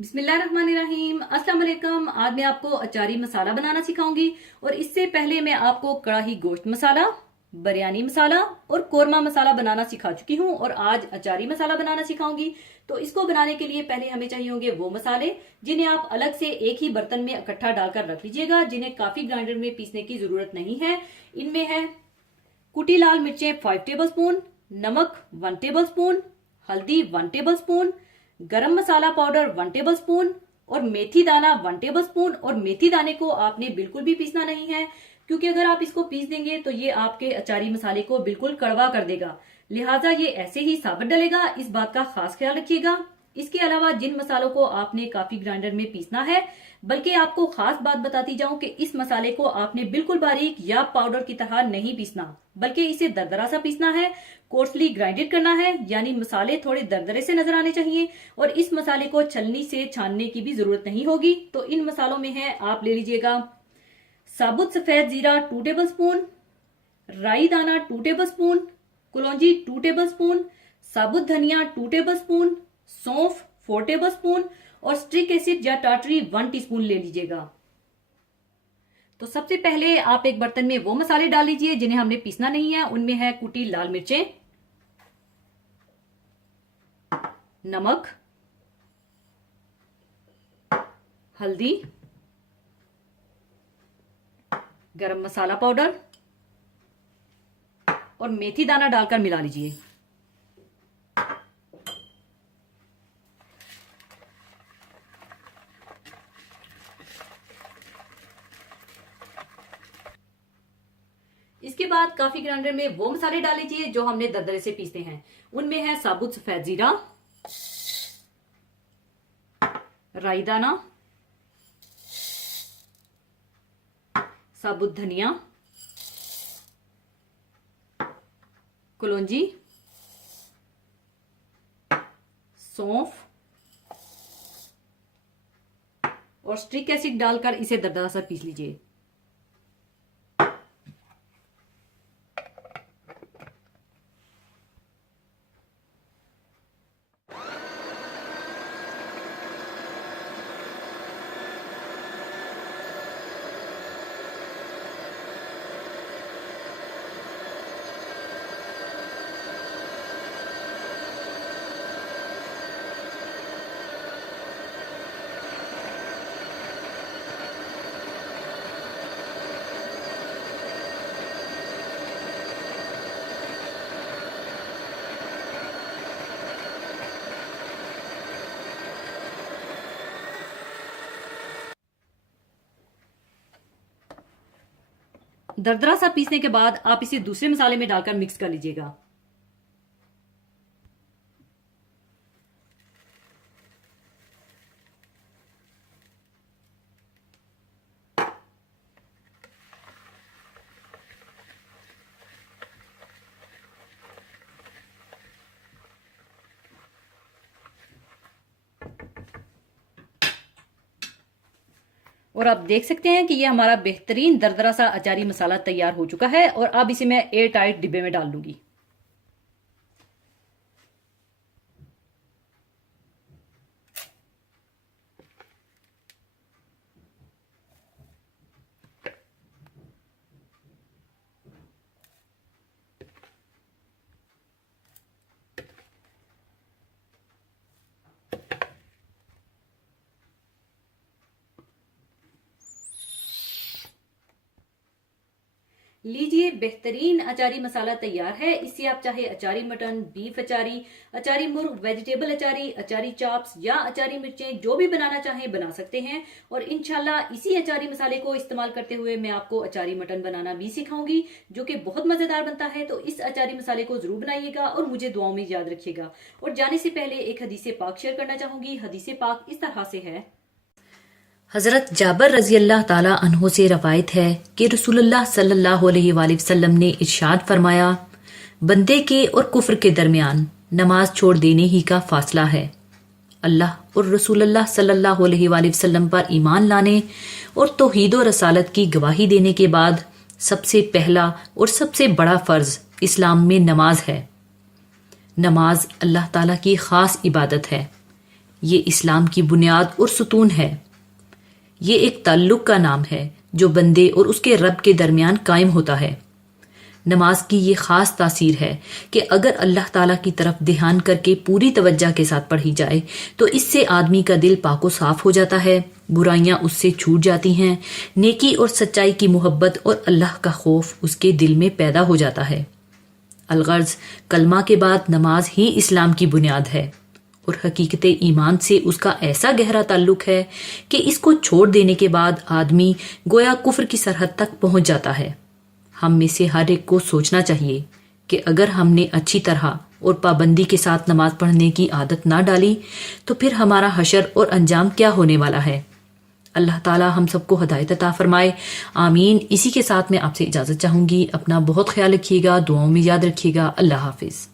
बिस्मिल्लाहिर्रहमानिर्रहीम। अस्सलाम वालेकुम। आज मैं आपको अचारी मसाला बनाना सिखाऊंगी और इससे पहले मैं आपको कढ़ाई गोश्त मसाला, बिरयानी मसाला और कोरमा मसाला बनाना सिखा चुकी हूँ और आज अचारी मसाला बनाना सिखाऊंगी। तो इसको बनाने के लिए पहले हमें चाहिए होंगे वो मसाले जिन्हें आप अलग से एक ही बर्तन में इकट्ठा डालकर रख लीजिएगा, जिन्हें काफी ग्राइंडर में पीसने की जरूरत नहीं है। इनमें है कुटी लाल मिर्चें 5 टेबल स्पून, नमक 1 टेबल स्पून, हल्दी 1 टेबल स्पून, गरम मसाला पाउडर 1 टेबल स्पून और मेथी दाना 1 टेबल स्पून। और मेथी दाने को आपने बिल्कुल भी पीसना नहीं है, क्योंकि अगर आप इसको पीस देंगे तो ये आपके अचारी मसाले को बिल्कुल कड़वा कर देगा, लिहाजा ये ऐसे ही साबुत डलेगा। इस बात का खास ख्याल रखिएगा। इसके अलावा जिन मसालों को आपने काफी ग्राइंडर में पीसना है, बल्कि आपको खास बात बताती जाऊं कि इस मसाले को आपने बिल्कुल बारीक या पाउडर की तरह नहीं पीसना, बल्कि इसे दरदरा सा पीसना है, कोर्सली ग्राइंडेड करना है, यानी मसाले थोड़े दरदरे से नजर आने चाहिए। और इस मसाले को छलनी से छानने की भी जरूरत नहीं होगी। तो इन मसालों में है, आप ले लीजिएगा साबुत सफेद जीरा 2 टेबल स्पून, राई दाना 2 टेबल स्पून, कलौंजी 2 टेबल स्पून, साबुत धनिया 2 टेबल स्पून, सौंफ 4 टेबल स्पून और स्ट्रिक एसिड या टाटरी 1 टीस्पून ले लीजिएगा। तो सबसे पहले आप एक बर्तन में वो मसाले डाल लीजिए जिन्हें हमने पीसना नहीं है। उनमें है कुटी लाल मिर्चें, नमक, हल्दी, गरम मसाला पाउडर और मेथी दाना डालकर मिला लीजिए। इसके बाद काफी ग्राइंडर में वो मसाले डाल लीजिए जो हमने दरदरे से पीसते हैं। उनमें है साबुत सफेद जीरा, राई दाना, साबुत धनिया, कलौंजी, सौंफ और स्ट्रिक एसिड डालकर इसे दरदरा सा पीस लीजिए। दरदरा सा पीसने के बाद आप इसे दूसरे मसाले में डालकर मिक्स कर लीजिएगा। और आप देख सकते हैं कि ये हमारा बेहतरीन दरदरा सा अचारी मसाला तैयार हो चुका है। और अब इसे मैं एयर टाइट डिब्बे में डाल दूंगी। लीजिए, बेहतरीन अचारी मसाला तैयार है। इससे आप चाहे अचारी मटन, बीफ अचारी, अचारी मुर्ग, वेजिटेबल अचारी, अचारी चाप्स या अचारी मिर्चें जो भी बनाना चाहें बना सकते हैं। और इंशाल्लाह इसी अचारी मसाले को इस्तेमाल करते हुए मैं आपको अचारी मटन बनाना भी सिखाऊंगी, जो कि बहुत मजेदार बनता है। तो इस अचारी मसाले को जरूर बनाइएगा और मुझे दुआओं में याद रखिएगा। और जाने से पहले एक हदीस पाक शेयर करना चाहूंगी। हदीस पाक इस तरह से है। हजरत जाबर रजी अल्लाह ताला अन्हो से रवायत है कि रसूलुल्लाह सल्लल्लाहु अलैहि वसल्लम ने इरशाद फरमाया, बंदे के और कुफ्र के दरमियान नमाज छोड़ देने ही का फासला है। अल्लाह और रसूलुल्लाह सल्लल्लाहु अलैहि वसल्लम पर ईमान लाने और तौहीद और रसालत की गवाही देने के बाद सबसे पहला और सबसे बड़ा फर्ज इस्लाम में नमाज है। नमाज अल्लाह ताला की खास इबादत है। ये इस्लाम की बुनियाद और सुतून है। ये एक ताल्लुक का नाम है जो बंदे और उसके रब के दरमियान कायम होता है। नमाज की ये खास तासीर है कि अगर अल्लाह ताला की तरफ ध्यान करके पूरी तवज्जो के साथ पढ़ी जाए तो इससे आदमी का दिल पाको साफ हो जाता है, बुराइयां उससे छूट जाती हैं, नेकी और सच्चाई की मोहब्बत और अल्लाह का खौफ उसके दिल में पैदा हो जाता है। अलगर्ज कलमा के बाद नमाज ही इस्लाम की बुनियाद है और हकीकत ईमान से उसका ऐसा गहरा ताल्लुक है कि इसको छोड़ देने के बाद आदमी गोया कुफ्र की सरहद तक पहुंच जाता है। हम में से हर एक को सोचना चाहिए कि अगर हमने अच्छी तरह और पाबंदी के साथ नमाज पढ़ने की आदत ना डाली तो फिर हमारा हशर और अंजाम क्या होने वाला है। अल्लाह ताला हम सबको हिदायत अता फरमाए, आमीन। इसी के साथ मैं आपसे इजाजत चाहूंगी। अपना बहुत ख्याल रखिएगा, दुआओं में याद रखिएगा। अल्लाह हाफिज।